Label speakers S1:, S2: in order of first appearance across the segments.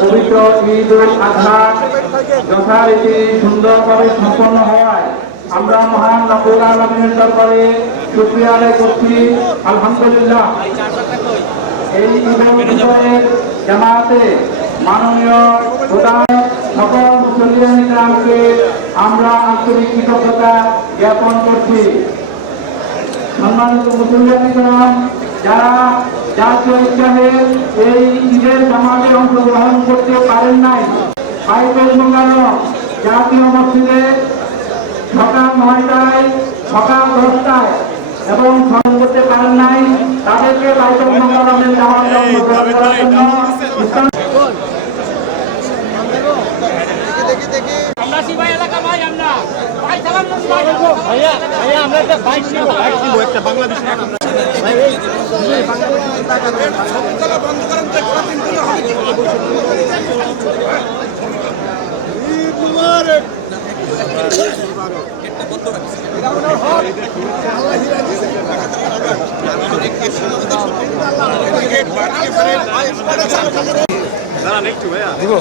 S1: পবিত্র ঈদ উল আজহা যথারীতি সুন্দরভাবে সম্পন্ন হওয়ায় আমরা মহান রব্বুল আলমিনের দরবারে শুক্রিয়া আদায় করছি। আলহামদুলিল্লাহ। এই ঈদের জামাতে মাননীয় সকল মুসলিমকে আমরা আন্তরিক কৃতজ্ঞতা জ্ঞাপন করছি। সম্মানিত মুসলিম যারা জাতীয় ইসলামের এই ঈদের জামাতে অংশগ্রহণ করতে পারেন নাই বাইবেল জাতীয় মসজিদে সকাল নয়টায় সকাল দশটায় এবং স্মরণ করতে পারেন নাই তাদেরকে জামাতে অংশগ্রহণ করার জন্য ইসলাম
S2: আমরা সিপাহী এলাকা ভাই আমরা ভাই সালাম ভাই ভাইয়া ভাইয়া আমরা একটা বাইক নিব বাইক নিব একটা বাংলাদেশ
S3: দিব।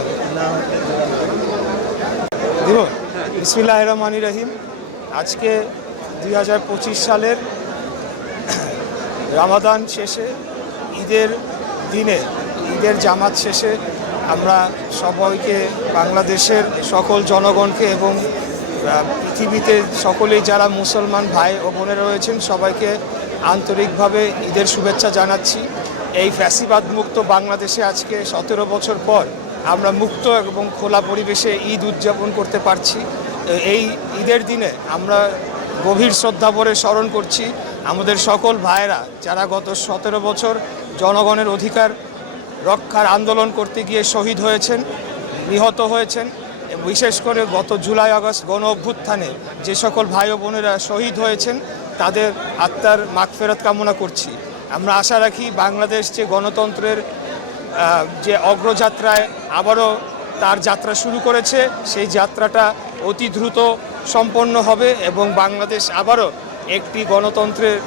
S3: বিসমিল্লাহ রহমান রহিম আজকে দুই হাজার পঁচিশ সালের রামাদান শেষে, ঈদের দিনে, ঈদের জামাত শেষে আমরা সবাইকে, বাংলাদেশের সকল জনগণকে এবং পৃথিবীতে সকলেই যারা মুসলমান ভাই ও বোনেরা রয়েছেন, সবাইকে আন্তরিকভাবে ঈদের শুভেচ্ছা জানাচ্ছি। এই ফ্যাসিবাদ মুক্ত বাংলাদেশে আজকে সতেরো বছর পর আমরা মুক্ত এবং খোলা পরিবেশে ঈদ উদযাপন করতে পারছি। এই ঈদের দিনে আমরা গভীর শ্রদ্ধা ভরে স্মরণ করছি আমাদের সকল ভাইয়েরা যারা গত সতেরো বছর জনগণের অধিকার রক্ষার আন্দোলন করতে গিয়ে শহীদ হয়েছেন, নিহত হয়েছেন। বিশেষ করে গত জুলাই আগস্ট গণ অভ্যুত্থানে যে সকল ভাই বোনেরা শহীদ হয়েছেন, তাদের আত্মার মাগফেরত কামনা করছি। আমরা আশা রাখি বাংলাদেশ যে গণতন্ত্রের যে অগ্রযাত্রায় আবারও তার যাত্রা শুরু করেছে, সেই যাত্রাটা অতি দ্রুত সম্পন্ন হবে এবং বাংলাদেশ আবারও একটি গণতন্ত্রের,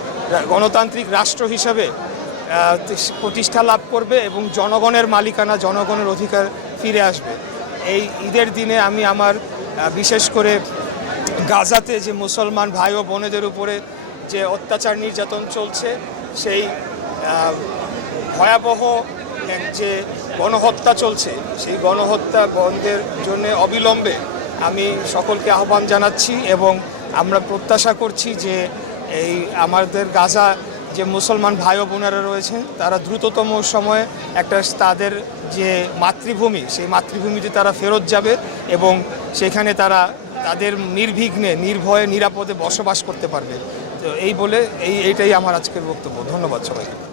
S3: গণতান্ত্রিক রাষ্ট্র হিসাবে প্রতিষ্ঠা লাভ করবে এবং জনগণের মালিকানা, জনগণের অধিকার ফিরে আসবে। এই ঈদের দিনে আমি আমার বিশেষ করে গাজাতে যে মুসলমান ভাই ও বোনেদের উপরে যে অত্যাচার নির্যাতন চলছে, সেই ভয়াবহ যে গণহত্যা চলছে, সেই গণহত্যা বন্ধের জন্য অবিলম্বে আমি সকলকে আহ্বান জানাচ্ছি এবং আমরা প্রত্যাশা করছি যে এই আমাদের গাজা যে মুসলমান ভাই বোনেরা রয়েছেন তারা দ্রুততম সময়ে একটা তাদের যে মাতৃভূমি, সেই মাতৃভূমিতে তারা ফেরত যাবে এবং সেখানে তারা তাদের নির্বিঘ্নে, নির্ভয়ে, নিরাপদে বসবাস করতে পারবে। তো এই বলে এই এইটাই আমার আজকের বক্তব্য। ধন্যবাদ সবাইকে।